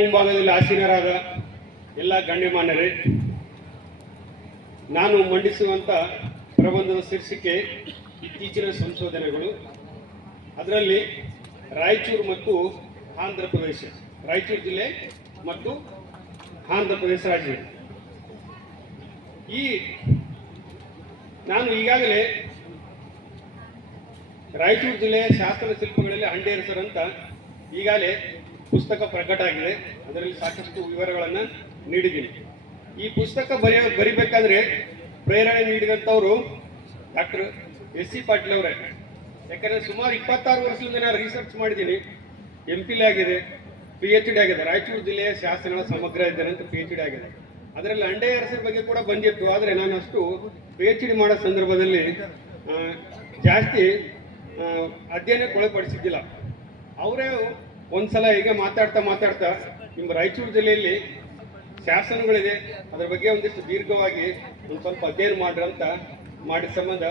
ಮುಂಭಾಗದಲ್ಲಿ ಆಸೀನರಾದ ಎಲ್ಲ ಗಣ್ಯಮಾನ್ಯರೇ, ನಾನು ಮಂಡಿಸುವಂತ ಪ್ರಬಂಧದ ಶೀರ್ಷಿಕೆ ಇತ್ತೀಚಿನ ಸಂಶೋಧನೆಗಳು. ಅದರಲ್ಲಿ ರಾಯಚೂರು ಮತ್ತು ಆಂಧ್ರ ಪ್ರದೇಶ, ರಾಯಚೂರು ಜಿಲ್ಲೆ ಮತ್ತು ಆಂಧ್ರ ಪ್ರದೇಶ ರಾಜ್ಯ. ಈ ನಾನು ಈಗಾಗಲೇ ರಾಯಚೂರು ಜಿಲ್ಲೆಯ ಶಾಸ್ತ್ರ ಶಿಲ್ಪಗಳಲ್ಲಿ ಹಂಡೇರಿಸರ್ ಅಂತ ಈಗಾಗಲೇ ಪುಸ್ತಕ ಪ್ರಕಟ ಆಗಿದೆ. ಅದರಲ್ಲಿ ಸಾಕಷ್ಟು ವಿವರಗಳನ್ನು ನೀಡಿದ್ದೀನಿ. ಈ ಪುಸ್ತಕ ಬರೆಯ, ಬರಿಬೇಕಾದ್ರೆ ಪ್ರೇರಣೆ ನೀಡಿದಂಥವರು ಡಾಕ್ಟರ್ ಎಸ್ ಸಿ ಪಾಟೀಲ್ ಅವರೇ. ಯಾಕಂದರೆ ಸುಮಾರು ಇಪ್ಪತ್ತಾರು ವರ್ಷದಿಂದ ನಾನು ರಿಸರ್ಚ್ ಮಾಡಿದ್ದೀನಿ. ಎಂ ಪಿಲ್ ಆಗಿದೆ ಪಿ ಎಚ್ ಡಿ ಆಗಿದೆ. ರಾಯಚೂರು ಜಿಲ್ಲೆಯ ಶಾಸನಗಳ ಸಮಗ್ರ ಇದ್ದಾರೆ ಅಂತ ಪಿ ಎಚ್ ಡಿ ಆಗಿದೆ. ಅದರಲ್ಲಿ ಅಂಡೆ ಅರಸರ ಬಗ್ಗೆ ಕೂಡ ಬಂದಿತ್ತು. ಆದರೆ ನಾನು ಅಷ್ಟು ಪಿ ಎಚ್ ಡಿ ಮಾಡೋ ಸಂದರ್ಭದಲ್ಲಿ ಜಾಸ್ತಿ ಅಧ್ಯಯನಕ್ಕೆ ಒಳಪಡಿಸಿದ್ದಿಲ್ಲ ಅವರೇ ಒಂದ್ಸಲ ಈಗ ಮಾತಾಡ್ತಾ ಮಾತಾಡ್ತಾ ನಿಮ್ಮ ರಾಯಚೂರು ಜಿಲ್ಲೆಯಲ್ಲಿ ಶಾಸನಗಳಿದೆ. ಅದರ ಬಗ್ಗೆ ಒಂದಿಷ್ಟು ದೀರ್ಘವಾಗಿ ಒಂದು ಸ್ವಲ್ಪ ಅಧ್ಯಯನ ಮಾಡ್ರಿ ಅಂತ ಮಾಡಿದ ಸಂಬಂಧ.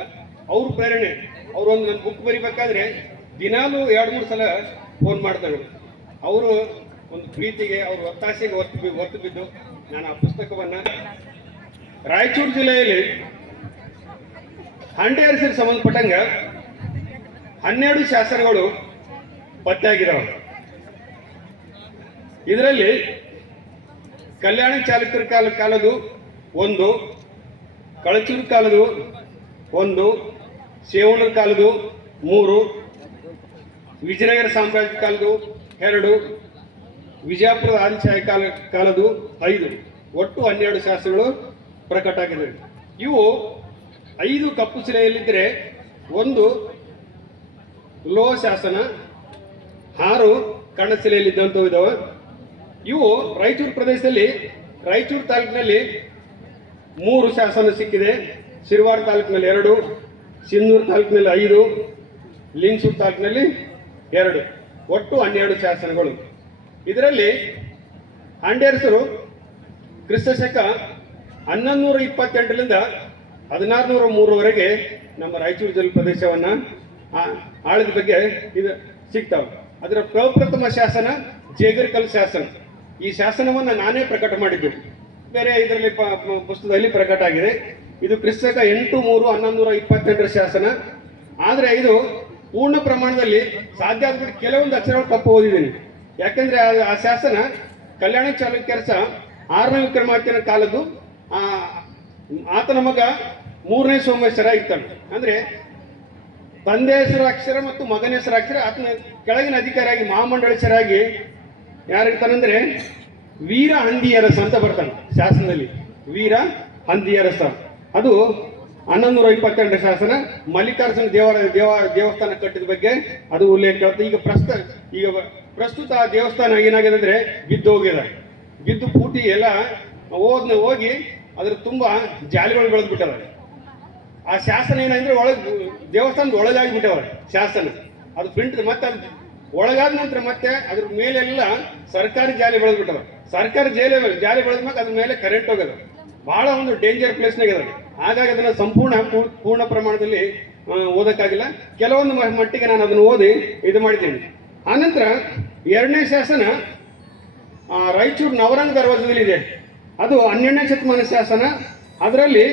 ಅವ್ರ ಪ್ರೇರಣೆ, ಅವ್ರು ಒಂದು ನನ್ನ ಬುಕ್ ಬರಿಬೇಕಾದ್ರೆ ದಿನಾಲೂ ಎರಡು, ಮೂರು ಸಲ ಫೋನ್ ಮಾಡ್ತಾರೆ ಅವರು. ಒಂದು ಪ್ರೀತಿಗೆ, ಅವ್ರ ಒತ್ತಾಸೆಗೆ ಒತ್ತು ಒತ್ತು ಬಿದ್ದು ನಾನು ಆ ಪುಸ್ತಕವನ್ನ ರಾಯಚೂರು ಜಿಲ್ಲೆಯಲ್ಲಿ ಹಂಡೆ ಅರಸಿಗೆ ಸಂಬಂಧಪಟ್ಟಂಗ ಹನ್ನೆರಡು ಶಾಸನಗಳು ಪತ್ತೆಯಾಗಿದ್ದಾವೆ. ಇದರಲ್ಲಿ ಕಲ್ಯಾಣ ಚಾಲುಕ್ಯರ ಕಾಲ ಕಾಲದು ಒಂದು, ಕಳಚೂರು ಕಾಲದು ಒಂದು, ಸೇವಣರ ಕಾಲದು ಮೂರು, ವಿಜಯನಗರ ಸಾಮ್ರಾಜ್ಯ ಕಾಲದು ಎರಡು, ವಿಜಯಪುರದ ಆದಿಶಾಹಿ ಕಾಲ ಕಾಲದು ಐದು. ಒಟ್ಟು ಹನ್ನೆರಡು ಶಾಸನಗಳು ಪ್ರಕಟ ಆಗಿದೆ ಇವು ಐದು ಕಪ್ಪು ಶಿಲೆಯಲ್ಲಿದ್ದರೆ ಒಂದು ಲೋ ಶಾಸನ ಆರು ಕಣ್ಣಶಿಲೆಯಲ್ಲಿದ್ದಂಥವು ಇದಾವೆ ಇವು ರಾಯಚೂರು ಪ್ರದೇಶದಲ್ಲಿ, ರಾಯಚೂರು ತಾಲೂಕಿನಲ್ಲಿ ಮೂರು ಶಾಸನ ಸಿಕ್ಕಿದೆ. ಸಿರುವಾರ ತಾಲೂಕಿನಲ್ಲಿ ಎರಡು, ಸಿಂಧೂರು ತಾಲೂಕಿನಲ್ಲಿ ಐದು, ಲಿಂಗಸೂರು ತಾಲೂಕಿನಲ್ಲಿ ಎರಡು. ಒಟ್ಟು ಹನ್ನೆರಡು ಶಾಸನಗಳು. ಇದರಲ್ಲಿ ಹಂಡೇರಸರು ಕ್ರಿಸ್ತ ಶಕ ಹನ್ನೊಂದು ನೂರ ಇಪ್ಪತ್ತೆಂಟರಿಂದ ಹದಿನಾರು ನೂರ ಮೂರವರೆಗೆ ನಮ್ಮ ರಾಯಚೂರು ಜಿಲ್ಲೆ ಪ್ರದೇಶವನ್ನು ಆಳಿದ ಬಗ್ಗೆ ಇದು ಸಿಗ್ತಾವೆ. ಅದರ ಪ್ರಪ್ರಥಮ ಶಾಸನ ಜೇಗರ್ಕಲ್ ಶಾಸನ. ಈ ಶಾಸನವನ್ನು ನಾನೇ ಪ್ರಕಟ ಮಾಡಿದ್ದು. ಬೇರೆ ಇದರಲ್ಲಿ ಪುಸ್ತಕದಲ್ಲಿ ಪ್ರಕಟ ಆಗಿದೆ. ಇದು ಕ್ರಿಸ್ತಕ ಎಂಟು ಮೂರು ಹನ್ನೊಂದು ನೂರ ಇಪ್ಪತ್ತೆಂಟರ ಶಾಸನ. ಆದರೆ ಇದು ಪೂರ್ಣ ಪ್ರಮಾಣದಲ್ಲಿ ಸಾಧ್ಯ ಆದ್ಬಿಟ್ಟು ಕೆಲವೊಂದು ಅಕ್ಷರಗಳು ತಪ್ಪು ಓದಿದ್ದೀನಿ. ಯಾಕಂದ್ರೆ ಆ- ಶಾಸನ ಕಲ್ಯಾಣ ಚಾಲುಕ್ಯರ ಸಹ ಆರನೇ ವಿಕ್ರಮಾದಿತ್ಯನ ಕಾಲದ್ದು ಆತನ ಮಗ ಮೂರನೇ ಸೋಮೇಶ್ವರ ಇರ್ತಾನೆ. ಅಂದ್ರೆ ತಂದೆ ಹೆಸರು ಅಕ್ಷರ ಮತ್ತು ಮಗನ ಹೆಸರು ಅಕ್ಷರ, ಆತನ ಕೆಳಗಿನ ಅಧಿಕಾರಿಯಾಗಿ ಮಹಾಮಂಡಳೇಶ್ವರಾಗಿ ಯಾರಿರ್ತಾನಂದ್ರೆ, ವೀರ ಹಂದಿಯರಸ ಅಂತ ಬರ್ತಾನೆ ಶಾಸನದಲ್ಲಿ. ವೀರ ಹಂದಿಯರಸ. ಅದು ಹನ್ನೊಂದು ನೂರ ಇಪ್ಪತ್ತೆರಡರ ಶಾಸನ. ಮಲ್ಲಿಕಾರ್ಜುನ ದೇವರ ದೇವ, ದೇವಸ್ಥಾನ ಕಟ್ಟಿದ ಬಗ್ಗೆ ಅದು ಉಲ್ಲೇಖ. ಈಗ ಪ್ರಸ್ತುತ ಈಗ ಪ್ರಸ್ತುತ ಆ ದೇವಸ್ಥಾನ ಏನಾಗಿದೆ ಅಂದ್ರೆ ಬಿದ್ದು ಹೋಗ್ಯದ ಬಿದ್ದು ಪೂಟಿ ಎಲ್ಲ ಹೋದ್ನ ಹೋಗಿ ಅದ್ರ ತುಂಬಾ ಜಾಲಿಗಳು ಬೆಳೆದ್ಬಿಟ್ಟವೆ. ಆ ಶಾಸನ ಏನಂದ್ರೆ ಒಳಗೆ ದೇವಸ್ಥಾನದ ಒಳಗಾಗಿ ಬಿಟ್ಟವ ಶಾಸನ. ಅದು ಪ್ರಿಂಟ್ ಮತ್ತೆ ಅದು ಒಳಗಾದ ನಂತರ ಮತ್ತೆ ಅದ್ರ ಮೇಲೆಲ್ಲ ಸರ್ಕಾರಿ ಜಾಲಿ ಬೆಳೆದ್ಬಿಟ್ಟವ ಸರ್ಕಾರಿ ಜಾಲಿ ಜಾಲಿ ಬೆಳೆದ ಮೇಲೆ ಅದ್ರ ಮೇಲೆ ಕರೆಂಟ್ ಹೋಗೋದು. ಬಹಳ ಒಂದು ಡೇಂಜರ್ ಪ್ಲೇಸ್ನಾಗ ಅದ ಹಾಗಾಗಿ ಅದನ್ನ ಸಂಪೂರ್ಣ ಪೂರ್ಣ ಪ್ರಮಾಣದಲ್ಲಿ ಓದಕ್ಕಾಗಿಲ್ಲ. ಕೆಲವೊಂದು ಮಟ್ಟಿಗೆ ನಾನು ಅದನ್ನು ಓದಿ ಇದು ಮಾಡಿದ್ದೇನೆ. ಆನಂತರ ಎರಡನೇ ಶಾಸನ ರಾಯಚೂರು ನವರಂಗ ದರ್ವಾಜದಲ್ಲಿ ಇದೆ. ಅದು ಹನ್ನೆರಡನೇ ಶತಮಾನ ಶಾಸನ. ಅದರಲ್ಲಿ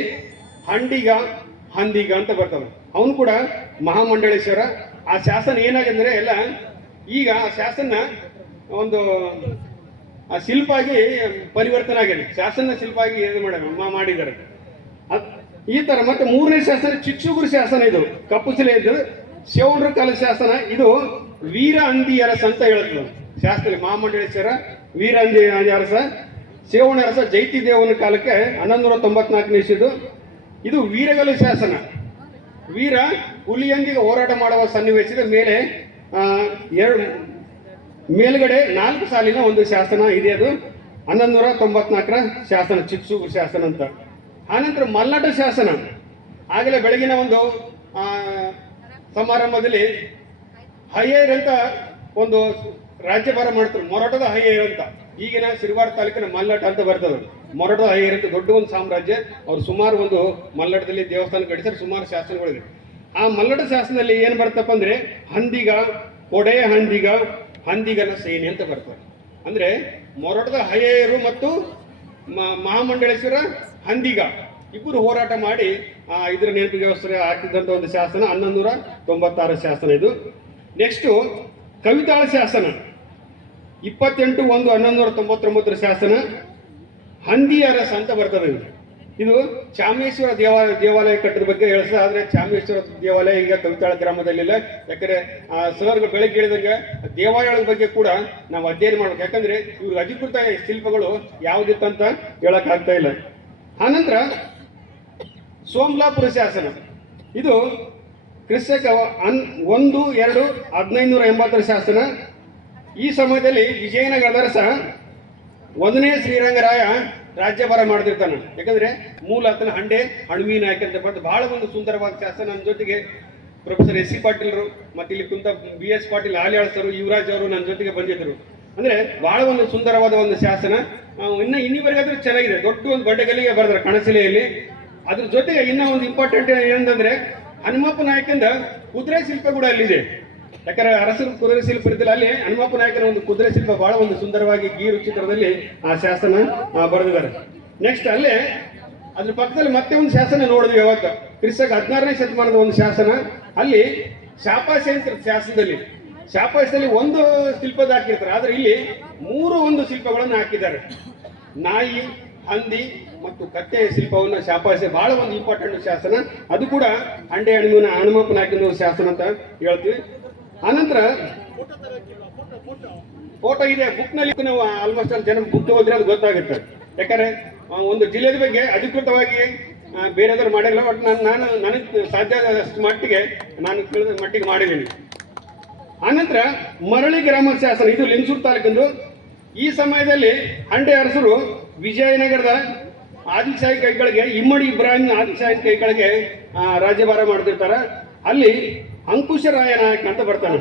ಹಂಡಿಗ ಹಂದಿಗ ಅಂತ ಬರ್ತವೆ ಅವನು ಕೂಡ ಮಹಾಮಂಡಳೇಶ್ವರ. ಆ ಶಾಸನ ಏನಾಗಂದ್ರೆ, ಎಲ್ಲ ಈಗ ಆ ಶಾಸನ ಒಂದು, ಆ ಶಿಲ್ಪ ಆಗಿ ಪರಿವರ್ತನೆ ಆಗಿದೆ. ಶಾಸನ ಶಿಲ್ಪ ಆಗಿ ಏನು ಮಾಡ ಮಾಡಿದ್ದಾರೆ. ಈ ತರ ಮತ್ತೆ ಮೂರನೇ ಶಾಸನ ಚಿಕ್ಷುಗುರು ಶಾಸನ ಇದು. ಕಪ್ಪು ಶಿಲೆ ಇದು. ಶಿವಣ್ರ ಕಾಲ ಶಾಸನ ಇದು ವೀರ ಅಂದಿ ಅರಸ ಅಂತ ಹೇಳುತ್ತೆ. ಶಾಸ್ತ್ರ ಮಹಾಮಂಡಳೇಶ್ವರ, ವೀರ ಅಂದಿ ಅರಸ ಶಿವಣ್ಣ ಅರಸ, ಜೈತಿ ದೇವನ ಕಾಲಕ್ಕೆ ಹನ್ನೊಂದು ನೂರ ತೊಂಬತ್ನಾಲ್ಕನೇ ಇಸಿದು ಇದು ವೀರಗಲು ಶಾಸನ. ವೀರ ಹುಲಿಯೊಂದಿಗೆ ಹೋರಾಟ ಮಾಡುವ ಸನ್ನಿವೇಶದ ಮೇಲೆ ಎರಡು, ಮೇಲ್ಗಡೆ ನಾಲ್ಕು ಸಾಲಿನ ಒಂದು ಶಾಸನ ಇದೆ ಅದು. ಹನ್ನೊಂದು ನೂರ ತೊಂಬತ್ನಾಲ್ಕರ ಶಾಸನ, ಚಿಕ್ಸೂರು ಶಾಸನ ಅಂತ. ಆನಂತರ ಮಲ್ನಾಟ ಶಾಸನ. ಆಗಲೇ ಬೆಳಗಿನ ಒಂದು ಸಮಾರಂಭದಲ್ಲಿ ಹಯ್ಯರ್ ಅಂತ ಒಂದು ರಾಜ್ಯಭಾರ ಮಾಡ್ತಾರೆ ಮೊರಾಟದ ಹೈಯರ್ ಅಂತ. ಈಗಿನ ಸಿರಿವಾರ ತಾಲೂಕಿನ ಮಲ್ಲಾಟ ಅಂತ ಬರ್ತದೆ ಮೊರಡು ಅಂತ ದೊಡ್ಡ ಒಂದು ಸಾಮ್ರಾಜ್ಯ. ಅವ್ರು ಸುಮಾರು ಒಂದು ಮಲ್ಲಾಟದಲ್ಲಿ ದೇವಸ್ಥಾನ ಕಟ್ಟಿಸಿದ್ರೆ ಸುಮಾರು ಶಾಸನಗಳಿದೆ. ಆ ಮಲ್ಲಟ ಶಾಸನದಲ್ಲಿ ಏನು ಬರ್ತಪ್ಪ ಅಂದ್ರೆ ಹಂದಿಗ ಕೊಡೆಯ ಹಂದಿಗ ಹಂದಿಗನ ಸೇನೆ ಅಂತ ಬರ್ತದೆ. ಅಂದ್ರೆ ಮೊರಡದ ಹಯೇರು ಮತ್ತು ಮಹಾಮಂಡಳೇಶ್ವರ ಹಂದಿಗ ಇಬ್ಬರು ಹೋರಾಟ ಮಾಡಿ ಆ, ಇದರ ನೆನಪಿಗೆ ವ್ಯವಸ್ಥೆ ಹಾಕಿದಂಥ ಒಂದು ಶಾಸನ ಹನ್ನೊಂದು ನೂರ ತೊಂಬತ್ತಾರು ಶಾಸನ ಇದು. ನೆಕ್ಸ್ಟು ಕವಿತಾಳ ಶಾಸನ. ಇಪ್ಪತ್ತೆಂಟು ಒಂದು ಹನ್ನೊಂದು ನೂರ ತೊಂಬತ್ತೊಂಬತ್ತರ ಶಾಸನ ಹಂದಿ ಅರಸ ಅಂತ ಬರ್ತದೆ. ಇದು ಚಾಮೇಶ್ವರ ದೇವಾಲಯ ದೇವಾಲಯ ಕಟ್ಟದ ಬಗ್ಗೆ ಹೇಳ್ಸ, ಆದ್ರೆ ಚಾಮೇಶ್ವರ ದೇವಾಲಯ ಈಗ ಕವಿತಾಳ ಗ್ರಾಮದಲ್ಲಿಲ್ಲ ಯಾಕಂದ್ರೆ ಆ ಸರ್ಗಳು ಬೆಳಗ್ಗೆ ಹೇಳಿದಂಗೆ ದೇವಾಲಯಗಳ ಬಗ್ಗೆ ಕೂಡ ನಾವು ಅಧ್ಯಯನ ಮಾಡ್ಬೇಕು. ಯಾಕಂದ್ರೆ ಇವ್ರ ಅಧಿಕೃತ ಶಿಲ್ಪಗಳು ಯಾವುದಿತ್ತಂತ ಹೇಳಕ್ ಆಗ್ತಾ ಇಲ್ಲ. ಆನಂತರ ಸೋಮಲಾಪುರ ಶಾಸನ. ಇದು ಕ್ರಿಸ್ತಕ ಅನ್ ಒಂದು ಎರಡು ಹದಿನೈದುನೂರ ಎಂಬತ್ತರ ಶಾಸನ. ಈ ಸಮಯದಲ್ಲಿ ವಿಜಯನಗರದ ಅರಸ ಒಂದನೇ ಶ್ರೀರಂಗರಾಯ ರಾಜ್ಯಭಾರ ಮಾಡ್ತಿರ್ತಾನೆ. ಯಾಕಂದ್ರೆ ಮೂಲ ಆತನ ಹಂಡೆ ಹಣ್ಮೀ ನಾಯಕ ಅಂತ ಬರ್ದು ಬಹಳ ಒಂದು ಸುಂದರವಾದ ಶಾಸನ ನನ್ನ ಜೊತೆಗೆ ಪ್ರೊಫೆಸರ್ ಎಸ್ ಸಿ ಪಾಟೀಲ್ರು, ಮತ್ತೆ ಇಲ್ಲಿ ಕುಂತ ಬಿ ಎಸ್ ಪಾಟೀಲ್ ಆಲಿಯಾಳ್ಸರು ಯುವರಾಜ್ ಅವರು ನನ್ನ ಜೊತೆಗೆ ಬಂದಿದ್ದರು ಅಂದ್ರೆ ಬಹಳ ಒಂದು ಸುಂದರವಾದ ಒಂದು ಶಾಸನ. ಇನ್ನು ಇನ್ನ ಇನ್ನಿವರೆಗಾದ್ರೂ ಚೆನ್ನಾಗಿದೆ. ದೊಡ್ಡ ಒಂದು ಬಂಡೆಗಲ್ಲಿಗೆ ಬರೆದ್ರೆ ಕಣಸಿಲೆಯಲ್ಲಿ. ಅದ್ರ ಜೊತೆಗೆ ಇನ್ನೂ ಒಂದು ಇಂಪಾರ್ಟೆಂಟ್ ಏನಂತಂದ್ರೆ ಹನುಮಪ್ಪ ನಾಯಕಂದ ಕುದುರೆ ಶಿಲ್ಪ ಕೂಡ ಅಲ್ಲಿದೆ. ಯಾಕಂದ್ರೆ ಅರಸರು ಕುದುರೆ ಶಿಲ್ಪ ಇರ್ತಿಲ್ಲ, ಅಲ್ಲಿ ಹನುಮಪ್ಪ ನಾಯಕರ ಒಂದು ಕುದುರೆ ಶಿಲ್ಪ ಬಹಳ ಒಂದು ಸುಂದರವಾಗಿ ಗೀರು ಚಿತ್ರದಲ್ಲಿ ಆ ಶಾಸನ ಬರೆದಿದ್ದಾರೆ. ನೆಕ್ಸ್ಟ್ ಅಲ್ಲೇ ಅದ್ರ ಪಕ್ಕದಲ್ಲಿ ಮತ್ತೆ ಒಂದು ಶಾಸನ ನೋಡಿದ್ವಿ ಯಾವಾಗ? ಕ್ರಿಸ್ತಕ ಹದಿನಾರನೇ ಶತಮಾನದ ಒಂದು ಶಾಸನ. ಅಲ್ಲಿ ಶಾಪಾಶೆ ಅಂತ ಶಾಸನದಲ್ಲಿ ಶಾಪಾಶದಲ್ಲಿ ಒಂದು ಶಿಲ್ಪದ ಹಾಕಿರ್ತಾರೆ. ಆದ್ರೆ ಇಲ್ಲಿ ಮೂರು ಒಂದು ಶಿಲ್ಪಗಳನ್ನು ಹಾಕಿದ್ದಾರೆ. ನಾಯಿ, ಹಂದಿ ಮತ್ತು ಕತ್ತೆಯ ಶಿಲ್ಪವನ್ನು ಶಾಪಾಸೆ ಬಹಳ ಒಂದು ಇಂಪಾರ್ಟೆಂಟ್ ಶಾಸನ. ಅದು ಕೂಡ ಹಂಡೆ ಹನುಮನ ಹನುಮಪ್ಪನ ಹಾಕಿದ ಶಾಸನ ಅಂತ ಹೇಳ್ತೀವಿ. ಆನಂತರ ಫೋಟೋ ಇದೆ ಬುಕ್ನಲ್ಲಿ ನಾವು ಆಲ್ಮೋಸ್ಟ್ ಅಲ್ಲಿ ಜನ ಬುಕ್ ಹೋದ್ರೆ ಅದು ಗೊತ್ತಾಗುತ್ತೆ. ಯಾಕಂದ್ರೆ ಒಂದು ಜಿಲ್ಲೆದ ಬಗ್ಗೆ ಅಧಿಕೃತವಾಗಿ ಆ, ಬೇರೆದವ್ರು ಮಾಡಿಲ್ಲ ಬಟ್ ನಾನು ನಾನು ನನಗೆ ಸಾಧ್ಯ ಆದಷ್ಟು ಮಟ್ಟಿಗೆ ನಾನು ತಿಳಿದ ಮಟ್ಟಿಗೆ ಮಾಡಿದ್ದೀನಿ. ಆನಂತರ ಮರಳಿ ಗ್ರಾಮ ಶಾಸನ ಇದು ಲಿಂಗಸೂರು ತಾಲೂಕಿಂದು. ಈ ಸಮಯದಲ್ಲಿ ಹಂಡೆ ಅರಸರು ವಿಜಯನಗರದ ಆದಿಶಾಹಿ ಕೈಗಳಿಗೆ ಇಮ್ಮಡಿ ಇಬ್ರಾಹಿಂ ಆದಿಶಾಹಿ ಕೈಗಳಿಗೆ ರಾಜ್ಯಭಾರ ಮಾಡ್ತಿರ್ತಾರೆ. ಅಲ್ಲಿ ಅಂಕುಶರಾಯ ನಾಯಕ ಅಂತ ಬರ್ತಾನೆ.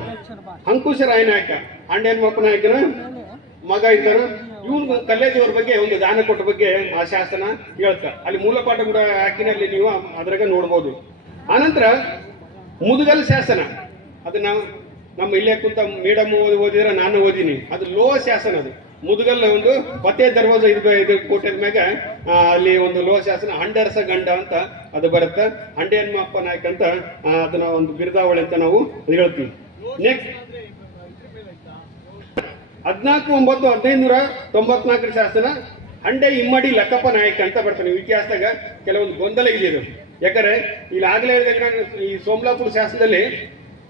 ಅಂಕುಶರಾಯ ನಾಯಕ ಹಂಡೇನ್ ಮಪ್ಪ ನಾಯಕನ ಮಗ ಇದ್ದಾನ. ಇವನು ಕಲ್ಲೇಜವ್ರ ಬಗ್ಗೆ ಒಂದು ದಾನ ಕೊಟ್ಟ ಬಗ್ಗೆ ಆ ಶಾಸನ ಹೇಳ್ತ ಅಲ್ಲಿ ಮೂಲಪಾಠ ಕೂಡ ಹಾಕಿನಲ್ಲಿ ನೀವು ಅದ್ರಾಗ ನೋಡ್ಬೋದು. ಆನಂತರ ಮುದುಗಲ್ ಶಾಸನ. ಅದು ನಾವು ನಮ್ಮ ಇಲ್ಲೇ ಕುಂತ ಮೇಡಮ್ ಓದಿ ಓದಿದ್ರೆ ನಾನು ಓದಿನಿ. ಅದು ಲೋ ಶಾಸನ ಅದು. ಮುದುಗಲ್ ಒಂದು ಪತೆ ದರ್ವಾಜ ಇದು ಇದು ಕೋಟೆದ ಮ್ಯಾಗ ಅಲ್ಲಿ ಒಂದು ಲೋಹ ಶಾಸನ ಹಂಡರಸ ಗಂಡ ಅಂತ ಅದು ಬರುತ್ತೆ. ಹಂಡೆಯನ್ನ ಅಪ್ಪ ನಾಯಕ ಅಂತ ಅದನ್ನ ಒಂದು ಬಿರುದಾವಳಿ ಅಂತ ನಾವು ಹೇಳ್ತೀವಿ. ನೆಕ್ಸ್ಟ್ ಹದಿನಾಲ್ಕು, ಒಂಬತ್ತು ಹದಿನೈದು ನೂರ ತೊಂಬತ್ನಾಲ್ಕರ ಶಾಸನ ಹಂಡೆ ಇಮ್ಮಡಿ ಲಕ್ಕಪ್ಪ ನಾಯಕ ಅಂತ ಬರ್ತಾನೆ ಇತಿಹಾಸದಾಗ ಕೆಲವೊಂದು ಗೊಂದಲ ಇದು. ಯಾಕಂದ್ರೆ, ಇಲ್ಲಿ ಆಗ್ಲೇ ಹೇಳಿದಾಗ ಈ ಸೋಮಲಾಪುರ ಶಾಸನದಲ್ಲಿ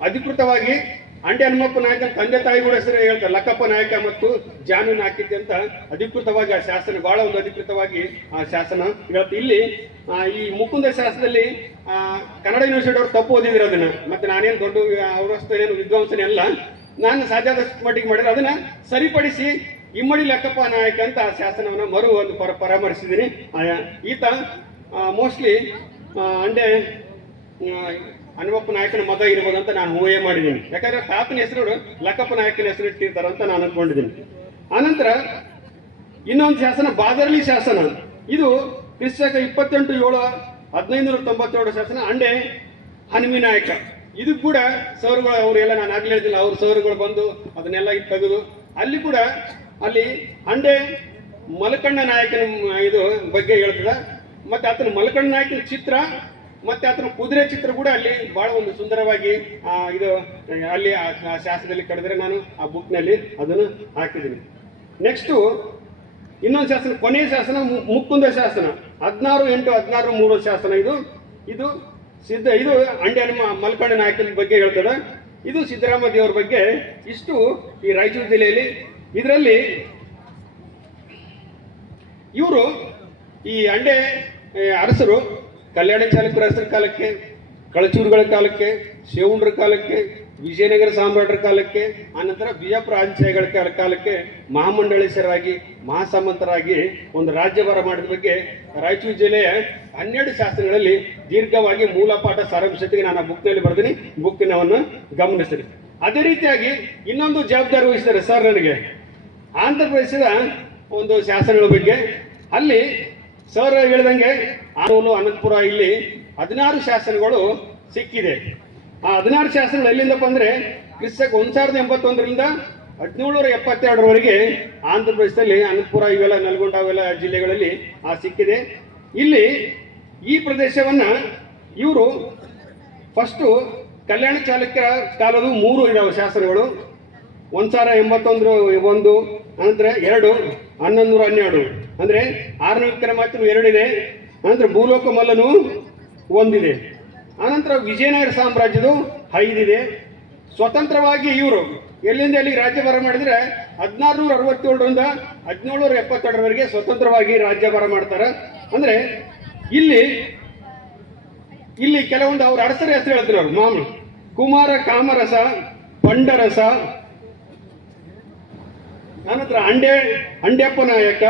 ಅಧಿಕೃತವಾಗಿ ಹಂಡೆ ಹನುಮಪ್ಪ ನಾಯಕ ತಂದೆ ತಾಯಿ ಕೂಡ ಹೆಸರು ಹೇಳ್ತಾರೆ. ಲಕ್ಕಪ್ಪ ನಾಯಕ ಮತ್ತು ಜಾಮೀನು ಹಾಕಿದ್ದೆ ಅಂತ ಅಧಿಕೃತವಾಗಿ ಆ ಶಾಸನ ಬಹಳ ಒಂದು ಅಧಿಕೃತವಾಗಿ ಆ ಶಾಸನ ಹೇಳುತ್ತೆ ಇಲ್ಲಿ ಈ ಮುಕುಂದ ಶಾಸನದಲ್ಲಿ ಕನ್ನಡ ಯೂನಿವರ್ಸಿಟಿ ಅವರು ತಪ್ಪು ಓದಿದ್ರು ಅದನ್ನ. ಮತ್ತೆ ನಾನೇನು ದೊಡ್ಡ, ಅವರಷ್ಟು ಏನು ವಿದ್ವಾಂಸನೇ ಅಲ್ಲ. ನಾನು ಸಾಧ್ಯದಷ್ಟು ಮಟ್ಟಿಗೆ ಮಾಡಿದ್ರೆ ಅದನ್ನ ಸರಿಪಡಿಸಿ ಇಮ್ಮಡಿ ಲಕ್ಕಪ್ಪ ನಾಯಕ ಅಂತ ಆ ಶಾಸನವನ್ನು ಮರು ಒಂದು ಪರ ಪರಾಮರ್ಶಿಸಿದ್ದೀನಿ. ಈತ ಮೋಸ್ಟ್ಲಿ ಅಂಡೆ ಹನುಮಪ್ಪ ನಾಯಕನ ಇರ್ಬೋದು ಅಂತ ನಾನು ಊಹೆ ಮಾಡಿದ್ದೀನಿ. ಯಾಕಂದ್ರೆ ತಾತನ ಹೆಸರು ಲಕ್ಕಪ್ಪ ನಾಯಕನ ಹೆಸರು ಇಟ್ಟಿರ್ತಾರೆ ಅಂತ ನಾನು ಅನ್ಕೊಂಡಿದ್ದೀನಿ. ಆನಂತರ ಇನ್ನೊಂದು ಶಾಸನ, ಬಾದರ್ಲಿ ಶಾಸನ. ಇದು ಕ್ರಿಸ್ತಕ ಇಪ್ಪತ್ತೆಂಟು, ಏಳು ಹದಿನೈದುನೂರ ತೊಂಬತ್ತೇಳು ಶಾಸನ, ಅಂಡೆ ಹನುಮಿ ನಾಯಕ. ಇದು ಕೂಡ ಸೌರುಗಳು, ಅವರೆಲ್ಲ ನಾನು ಆಗ್ಲೇ ಹೇಳ್ತಿಲ್ಲ ಅವ್ರ ಸೌರುಗಳು ಬಂದು ಅದನ್ನೆಲ್ಲ ಇದು ತೆಗೆದು, ಅಲ್ಲಿ ಕೂಡ ಅಲ್ಲಿ ಅಂಡೆ ಮಲಕಣ್ಣ ನಾಯಕನ ಇದು ಬಗ್ಗೆ ಹೇಳ್ತದ. ಮತ್ತೆ ಆತನ ಮಲಕಣ್ಣ ನಾಯಕನ ಚಿತ್ರ ಮತ್ತೆ ಆತನ ಕುದುರೆ ಚಿತ್ರ ಕೂಡ ಅಲ್ಲಿ ಬಹಳ ಒಂದು ಸುಂದರವಾಗಿ ಇದು, ಅಲ್ಲಿ, ಆ ಶಾಸನದಲ್ಲಿ ಕಳೆದ್ರೆ ನಾನು ಆ ಬುಕ್ನಲ್ಲಿ ಅದನ್ನು ಹಾಕಿದ್ದೀನಿ. ನೆಕ್ಸ್ಟು ಇನ್ನೊಂದು ಶಾಸನ, ಕೊನೆಯ ಶಾಸನ ಮುಕ್ಕುಂದ ಶಾಸನ. ಹದಿನಾರು ಎಂಟು, ಹದಿನಾರು ಮೂರು ಶಾಸನ ಇದು. ಇದು ಸಿದ್ಧ, ಇದು ಅಂಡೆ ಹನುಮ ಮಲ್ಕಂಡ ನಾಯಕನ ಬಗ್ಗೆ ಹೇಳ್ತದೆ. ಇದು ಸಿದ್ದರಾಮ ದೇವರ ಬಗ್ಗೆ ಇಷ್ಟು ಈ ರಾಯಚೂರು ಜಿಲ್ಲೆಯಲ್ಲಿ. ಇದರಲ್ಲಿ ಇವರು ಈ ಅಂಡೆ ಅರಸರು ಕಲ್ಯಾಣ ಚಾಲುಕ್ಯರ ಕಾಲಕ್ಕೆ, ಕಳಚೂರುಗಳ ಕಾಲಕ್ಕೆ ಶಿವಣ್ರ ಕಾಲಕ್ಕೆ, ವಿಜಯನಗರ ಸಾಮ್ರಾಟರ ಕಾಲಕ್ಕೆ ಆನಂತರ ಬಿಜಾಪುರ ಕಾಲ ಕಾಲಕ್ಕೆ ಮಹಾಮಂಡಳೇಶ್ವರರಾಗಿ, ಮಹಾಸಾಮಂತರಾಗಿ ಒಂದು ರಾಜ್ಯಭಾರ ಮಾಡಿದ ಬಗ್ಗೆ ರಾಯಚೂರು ಜಿಲ್ಲೆಯ ಹನ್ನೆರಡು ಶಾಸ್ತ್ರಗಳಲ್ಲಿ ದೀರ್ಘವಾಗಿ ಮೂಲ ಪಾಠ ಸಾರಾಂಶತೆಗೆ ನಾನು ಬುಕ್ನಲ್ಲಿ ಬರೆದಿನಿ ಬುಕ್ಕಿನವನ್ನು ಗಮನಿಸಿರಿ ಅದೇ ರೀತಿಯಾಗಿ ಇನ್ನೊಂದು ಜವಾಬ್ದಾರಿ ವಹಿಸಿದ್ದಾರೆ ಸರ್ ನನಗೆ. ಆಂಧ್ರ ಪ್ರದೇಶದ ಒಂದು ಶಾಸನಗಳ ಬಗ್ಗೆ. ಅಲ್ಲಿ ಸರ್ ಹೇಳಿದಂಗೆ ಆನೂಲು ಅನಂತಪುರ ಇಲ್ಲಿ ಹದಿನಾರು ಶಾಸನಗಳು ಸಿಕ್ಕಿದೆ. ಆ ಹದಿನಾರು ಶಾಸನಗಳು ಎಲ್ಲಿಂದಪ್ಪ ಬಂದ್ರೆ ಕ್ರಿಸ್ತಕ್ಕೆ ಒಂದು ಸಾವಿರದ ಎಂಬತ್ತೊಂದರಿಂದ ಹದಿನೇಳುನೂರ ಎಪ್ಪತ್ತೆರಡರವರೆಗೆ ಆಂಧ್ರ ಪ್ರದೇಶದಲ್ಲಿ ಅನಂತಪುರ ಇವೆಲ್ಲ ನಲ್ಗೊಂಡ ಅವೆಲ್ಲ ಜಿಲ್ಲೆಗಳಲ್ಲಿ ಆ ಸಿಕ್ಕಿದೆ. ಇಲ್ಲಿ ಈ ಪ್ರದೇಶವನ್ನ ಇವರು ಫಸ್ಟು ಕಲ್ಯಾಣ ಚಾಲುಕ್ಯ ಕಾಲದ ಮೂರು ಇದಾವೆ ಶಾಸನಗಳು. ಒಂದು ಸಾವಿರ ಎಂಬತ್ತೊಂದು, ಒಂದು, ಅಂದರೆ ಎರಡು, ಹನ್ನೊಂದು ನೂರ ಹನ್ನೆರಡು. ಅಂದರೆ ಆರನೇ ಮಾತ್ರ ಎರಡಿದೆ. ಅನಂತರ ಭೂಲೋಕ ಮಲ್ಲನು ಒಂದಿದೆ. ಆನಂತರ ವಿಜಯನಗರ ಸಾಮ್ರಾಜ್ಯದು ಐದಿದೆ. ಸ್ವತಂತ್ರವಾಗಿ ಇವರು. ಎಲ್ಲಿಂದ ಎಲ್ಲಿಗೆ ರಾಜ್ಯಭಾರ ಮಾಡಿದ್ರೆ ಹದಿನಾರು ನೂರ ಅರವತ್ತೇಳರಿಂದ ಹದಿನೇಳು ನೂರ ಎಪ್ಪತ್ತೆರಡರವರೆಗೆ ಸ್ವತಂತ್ರವಾಗಿ ರಾಜ್ಯಭಾರ ಮಾಡ್ತಾರೆ. ಅಂದರೆ ಇಲ್ಲಿ ಇಲ್ಲಿ ಕೆಲವೊಂದು ಅವ್ರ ಅರಸರ ಹೆಸರು ಹೇಳ್ತಾರೆ ಅವರು ಮಾಮೂಲು ಕುಮಾರ, ಕಾಮರಸ, ಪಂಡರಸ, ಆನಂತರ ಅಂಡೆ, ಅಂಡ್ಯಪ್ಪ ನಾಯಕ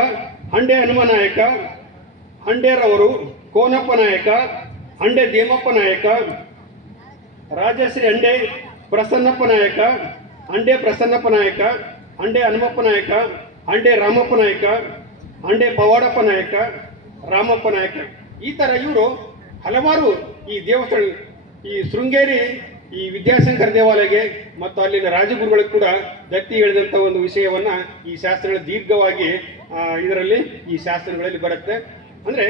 ಅಂಡೆ ಹನುಮ ನಾಯಕ ಅಂಡೇರವರು ಕೋನಪ್ಪ ನಾಯಕ ಅಂಡೆ ದೇಮಪ್ಪ ನಾಯಕ ರಾಜಶ್ರೀ ಅಂಡೆ ಪ್ರಸನ್ನಪ್ಪ ನಾಯಕ ಅಂಡೆ ಪ್ರಸನ್ನಪ್ಪ ನಾಯಕ ಅಂಡೆ ಹನುಮಪ್ಪ ನಾಯಕ ಅಂಡೆ ರಾಮಪ್ಪ ನಾಯಕ ಅಂಡೆ ಪವಾಡಪ್ಪ ನಾಯಕ ರಾಮಪ್ಪ ನಾಯಕ ಈ ಥರ ಇವರು ಹಲವಾರು ಈ ದೇವಸ್ಥಾನ ಈ ಶೃಂಗೇರಿ ಈ ವಿದ್ಯಾಶಂಕರ ದೇವಾಲಯಕ್ಕೆ ಮತ್ತು ಅಲ್ಲಿನ ರಾಜಗುರುಗಳಿಗೆ ಕೂಡ ದತ್ತಿ ಹೇಳಿದಂಥ ಒಂದು ವಿಷಯವನ್ನು ಈ ಶಾಸ್ತ್ರಗಳು ದೀರ್ಘವಾಗಿ ಇದರಲ್ಲಿ ಈ ಶಾಸ್ತ್ರಗಳಲ್ಲಿ ಬರುತ್ತೆ. ಅಂದರೆ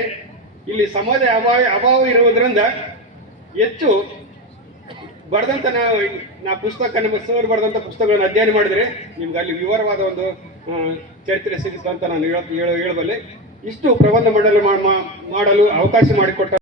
ಇಲ್ಲಿ ಸಮಾಜ ಅಭಾವ ಅಭಾವ ಇರುವುದರಿಂದ ಹೆಚ್ಚು ಬರೆದಂಥ ನಾ ನಾ ಪುಸ್ತಕ, ನಮ್ಮ ಸರ್ ಬರೆದಂಥ ಪುಸ್ತಕಗಳನ್ನು ಅಧ್ಯಯನ ಮಾಡಿದರೆ ನಿಮ್ಗೆ ಅಲ್ಲಿ ವಿವರವಾದ ಒಂದು ಚರಿತ್ರೆ ಸಿಗುತ್ತೆ ಅಂತ ನಾನು ಹೇಳ, ಹೇಳ- ಹೇಳಬಲ್ಲೆ. ಇಷ್ಟು ಪ್ರಬಂಧ ಮಂಡಲ ಮಾಡಲು ಅವಕಾಶ ಮಾಡಿಕೊಟ್ಟ